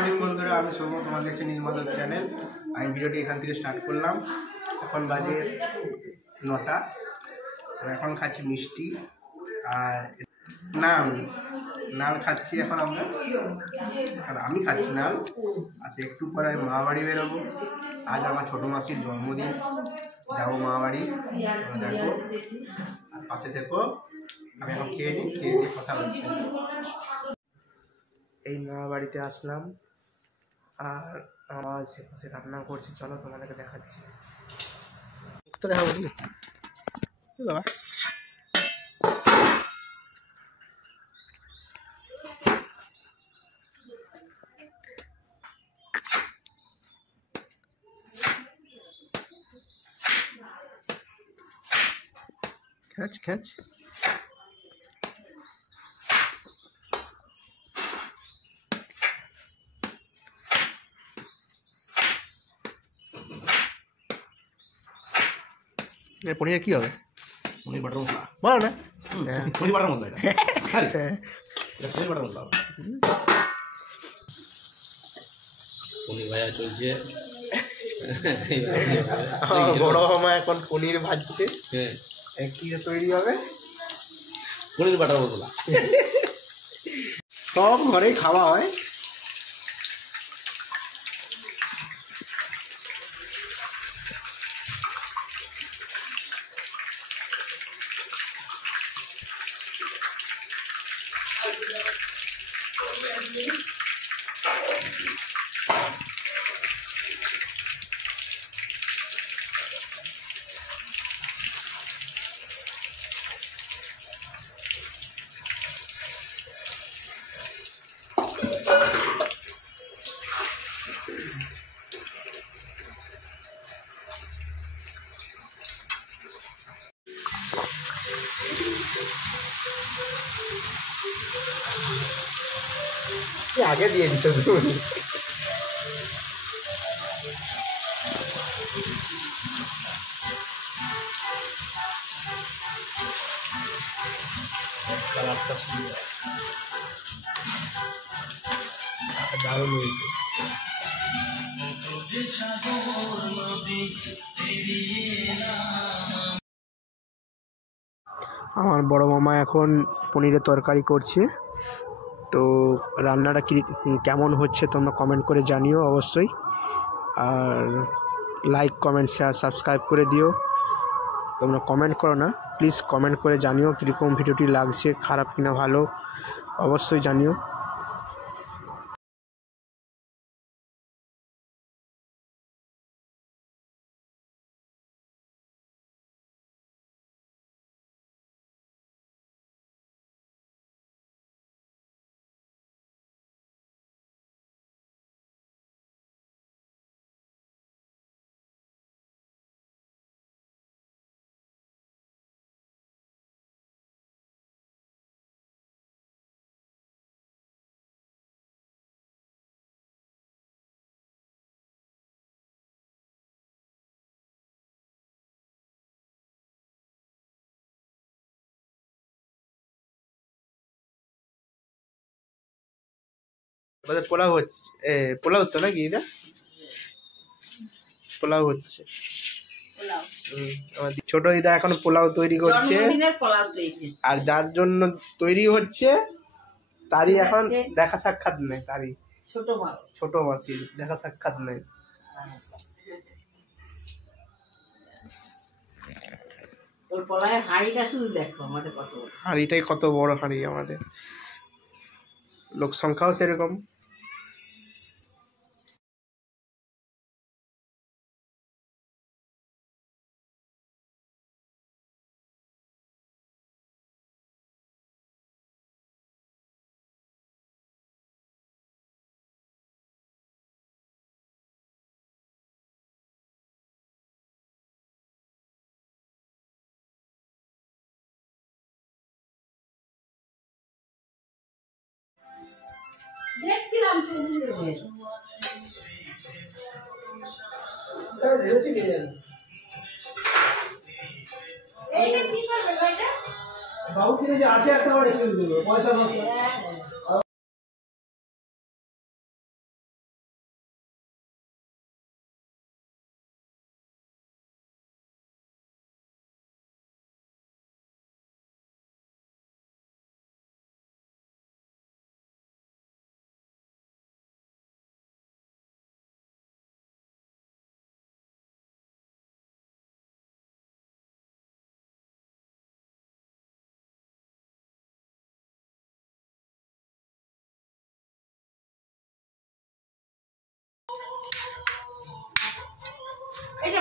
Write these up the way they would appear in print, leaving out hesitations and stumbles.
Morning বন্ধুরা, আমি সৌম্য, তোমাদের দেখছি নীলমাধব চ্যানেল। আমি ভিডিওটি এখান থেকে স্টার্ট করলাম। এখন বাজে 9টা। তো এখন খাচ্ছি মিষ্টি আর নাল খাচ্ছি এখন আমরা। আর আমি খাচ্ছি নাল। আচ্ছা, একটু পরে আমি মা বাড়ি বেরোবো। আজ আমার ছোটো মাসির জন্মদিন, যাবো মা বাড়ি। দেখো আর পাশে দেখো, আমি এখন খেয়ে নিয়ে কথা বলছি। এই মা বাড়িতে আসলাম আর আমার সেপাশে রান্না করছি। চলো তোমাদেরকে দেখাচ্ছি। তো দেখাবো বাবা। খেচ পনির কি হবে? পনির বাটার মশলা বলো না। পনির বাটার মশলা, পনির বাটার মশলা। পনির ভাজা চলছে। বড় মামা এখন পনির ভাজছে। কি তৈরি হবে? পনির বাটার মশলা। সব ঘরেই খাওয়া হয়। আগে দিয়ে দিত তুমি। দারুণ হয়েছে। আমার বড় মামা এখন পনিরের তরকারি করছে। তো রান্নাটা কেমন হচ্ছে তোমরা কমেন্ট করে জানিও অবশ্যই। আর লাইক, কমেন্ট, শেয়ার, সাবস্ক্রাইব করে দিও। তোমরা কমেন্ট করো না, প্লিজ কমেন্ট করে জানিও কীরকম ভিডিওটি লাগছে, খারাপ কিনা ভালো অবশ্যই জানিও। পোলাও হচ্ছে, পোলাও তো নাকি এটা? পোলাও হচ্ছে। আমার ছোট দিদা এখন পোলাও তৈরি করছে। আর যার জন্য তৈরি হচ্ছে তারই এখন দেখা সাক্ষাৎ নেই। তারই ছোট মাসি দেখা সাক্ষাৎ নেই। হাঁড়িটাই কত বড় হাঁড়ি আমাদের, লোক সংখ্যাও সেরকম। দেখছিলাম এইটা কি করবে এটা? বাবু কিনে যে আসে একটা পয়সা নষ্ট।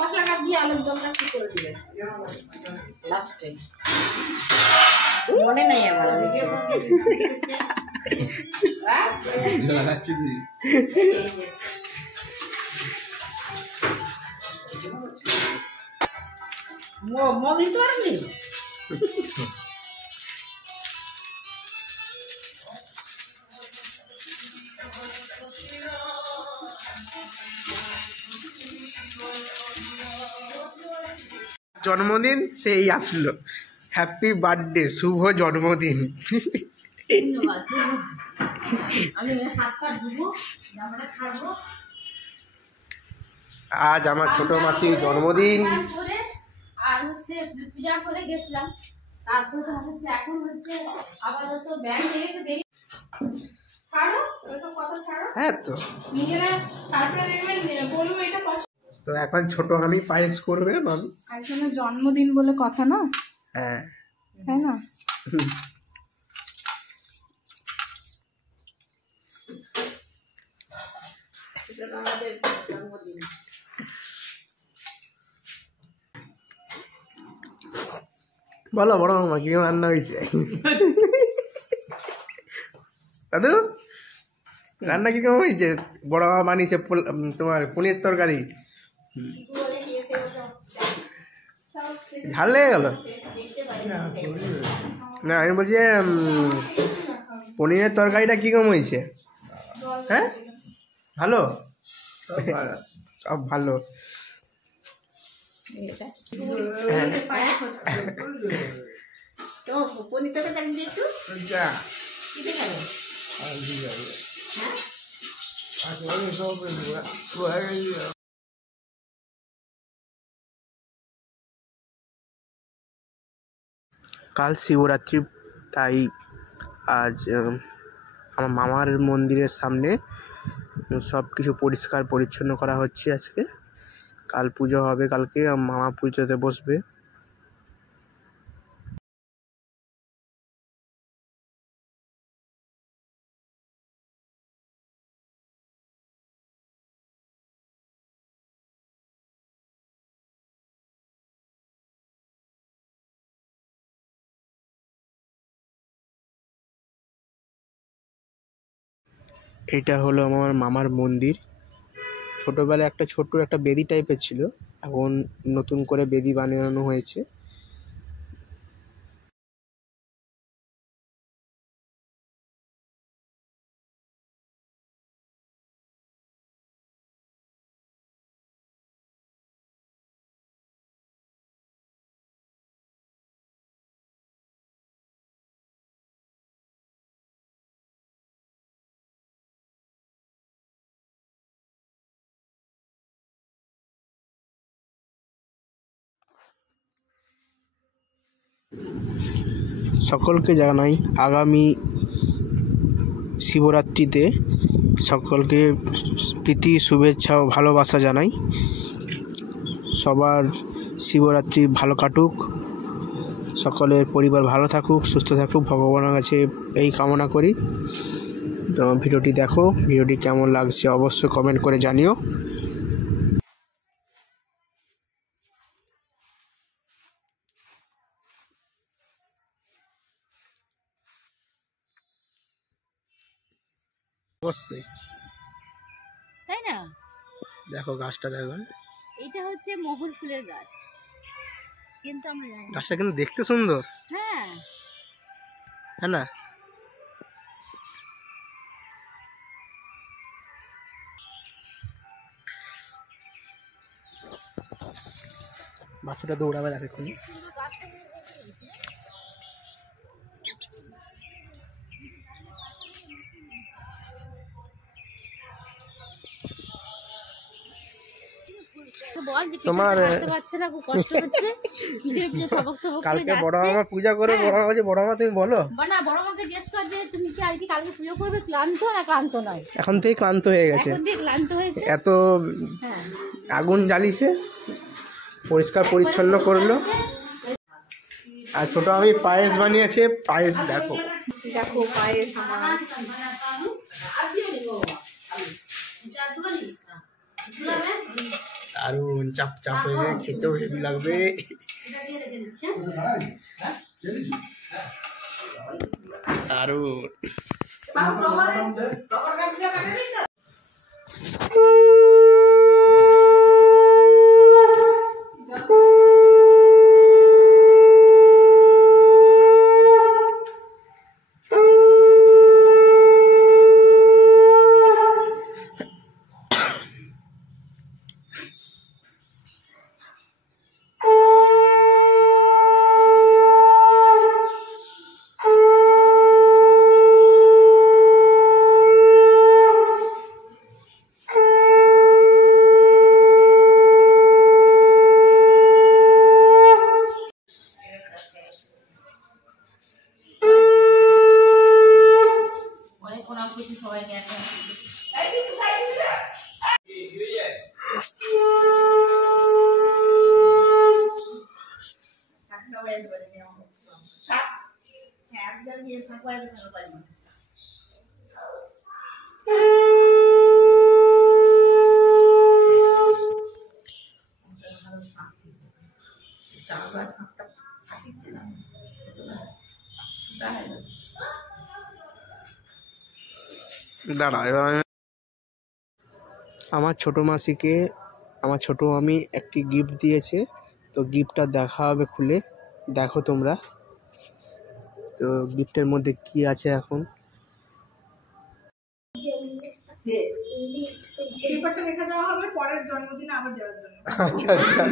মশলাটা দিয়ে আলুর দমটা কি করে দিলেন লাস্টে? মনে নেই আমার। মগি তো আর নেই। জন্মদিন সেই আসলো, হ্যাপি বার্থডে, শুভ জন্মদিন। ধন্যবাদ। আমি হাত পা ধুবো, জামাটা ছাড়বো। আজ আমার ছোট মাসির জন্মদিন। আর হচ্ছে পূজা করে গেছিলাম, তারপরে তো হচ্ছে এখন হচ্ছে আপাতত ব্যাগ রেখে দেরি। ছাড়ো ওসব কথা ছাড়ো, হ্যাঁ তো নিজেরা তারপরে দেখবেন বলবো এটা পছন্দ। তো এখন ছোট আমি পায়েস করবে মামি। একজনের জন্মদিন বলে কথা না, হ্যাঁ তাই না? আমাদের জন্মদিন। বলো বড় মামা কি রান্না হয়েছে? দাদু রান্না কিরকম হয়েছে? বড় মামা বানিয়েছে তোমার পনির তরকারি, ঝাল লেগে গেল না? আমি বলছি পনিরের তরকারিটা কিরকম হয়েছে? হ্যাঁ ভালো, সব ভালো। হ্যাঁ তো পনিরটাকে জানি একটু কেটে গেল। কাল শিবরাত্রি, তাই আজ আমার মামার মন্দিরের সামনে সব কিছু পরিষ্কার পরিচ্ছন্ন করা হচ্ছে। আজকে কাল পুজো হবে, কালকে মামা পুজোতে বসবে। এটা হলো আমার মামার মন্দির। ছোটোবেলায় একটা ছোট্ট একটা বেদি টাইপের ছিল, এখন নতুন করে বেদি বানানো হয়েছে। সকলকে জানাই আগামী শিবরাত্রিতে সকলকে প্রীতি শুভেচ্ছা ও ভালোবাসা জানাই। সবার শিবরাত্রি ভালো কাটুক, সকলের পরিবার ভালো থাকুক, সুস্থ থাকুক, ভগবানের কাছে এই কামনা করি। তো ভিডিওটি দেখো, ভিডিওটি কেমন লাগছে অবশ্যই কমেন্ট করে জানিও। অবশ্যই তাই না? দেখো গাছটা, দেখো এইটা হচ্ছে মহুল ফুলের গাছ, কিন্তু আমরা জানি না। গাছটা কিন্তু দেখতে সুন্দর, হ্যাঁ হ্যাঁ না? বাচ্চাটা দৌড়াবে দেখো এক্ষুনি। বল যে তোমার পারছে না, খুব কষ্ট হচ্ছে, পিছনে পিছনে থবক থবক করে কালকে বড় যাচ্ছে। মামা পূজা করে, বড় মামা যে, বড় মামা তুমি বলো না, বড় মাকে জিজ্ঞেস কর যে তুমি কি আজকে কালকে পুজো করবে, ক্লান্ত না ক্লান্ত নয়? এখন থেকে ক্লান্ত হয়ে গেছে, এখন দিয়ে ক্লান্ত হয়েছে। এত হ্যাঁ আগুন জ্বালিয়েছে, পরিষ্কার পরিচ্ছন্ন করলো। আর ছোট আমি পায়েস বানিয়েছে, পায়েস দেখো, দেখো পায়েস আমার। দারুণ চাপ চাপ হয়ে যায়, খেতেও হেভি লাগবে। দারুণ। সবাই নিয়ে আসে। দাঁড়া, এবার আমার ছোটো মাসিকে আমার ছোটো মামি একটি গিফট দিয়েছে, তো গিফটটা দেখা হবে খুলে, দেখো তোমরা। তো গিফটের মধ্যে কি আছে এখন। পেপারটা রেখে দেওয়া হবে পরের জন্মদিনে আবার দেওয়ার জন্য। আচ্ছা আচ্ছা,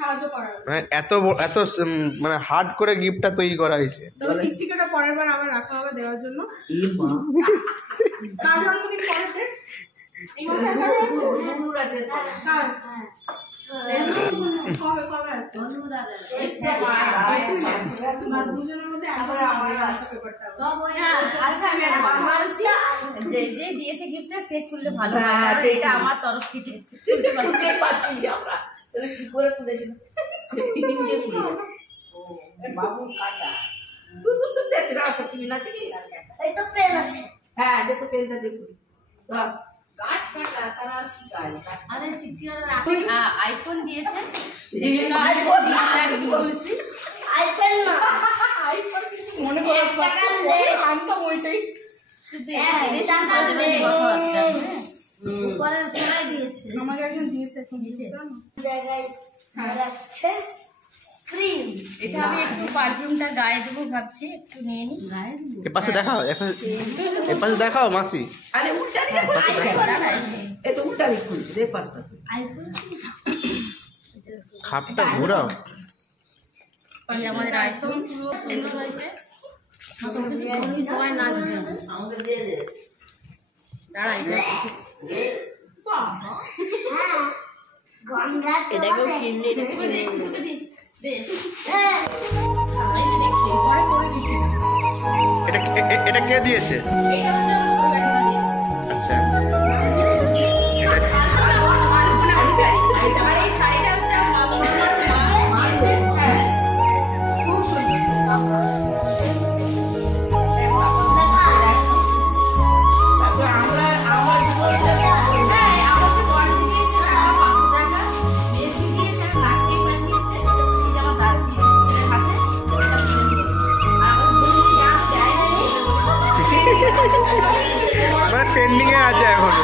সাহায্য করা মানে এত মানে হার্ড করে গিফটটা তৈরি করা হয়েছে। তবে চিকচিকাটা পরের বার আবার রাখা হবে দেওয়ার জন্য। কার জন্মদিন পরের? এই মাসে একবার আছে? কার? কবে কবে আছে? মাস দুজনের মধ্যে একবার পেপারটা। আচ্ছা আমি একটা কথা বলছি, যে যে দিয়েছে গিফটটা সে খুললে ভালো হয়, কারণ এটা আমার তরফ থেকে খুলতে পারছি আমরা। কি করে খুলেছিল টিফিন দিয়ে খুলে বাবু কাটা তুই দেখতে রাখা চিনি না চিনি এই তো পেন আছে। হ্যাঁ দেখো পেনটা দেখো গাছ কাটা তারা কি কাজ আরে চিচিরা আইফোন দিয়েছে, সেজন্য আইফোন বলছি। আইফোন না আইফোন কিছু মনে করে আনতাম ওইটাই। শুধু এখানে কথাবার্তা উপরের সবাই দিয়েছে আমাকে একজন দিয়েছে এখন জায়গায় রাখছে ক্রিম। এটা আমি একটু পারফিউমটা গায়ে দেবো ভাবছি, একটু নিয়ে নি গায়ে দেবো। এপাশে দেখাও, এপাশে দেখাও মাসি। আরে উল্টা দিকে এই তো উল্টা দিকে খুলছে রে পাঁচটা আইফোন খাপটা ঘোরাও। এই আমাদের আইফোন পুরো সুন্দর হয়েছে, সবাই নাচবে। আমাকে দিয়ে দে দাঁড়াই এটাকেও কিনলে এটা কে দিয়েছে? আচ্ছা, মানে পেন্ডিং এ আছে এখনো।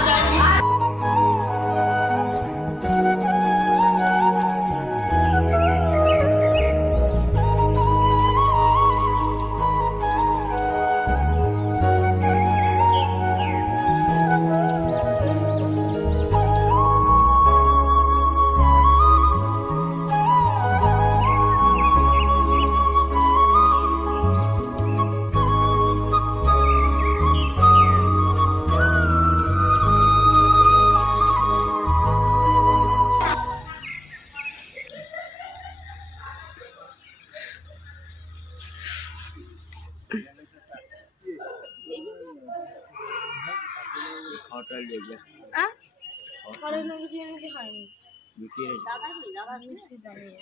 দাদা মিষ্টি দাঁড়িয়ে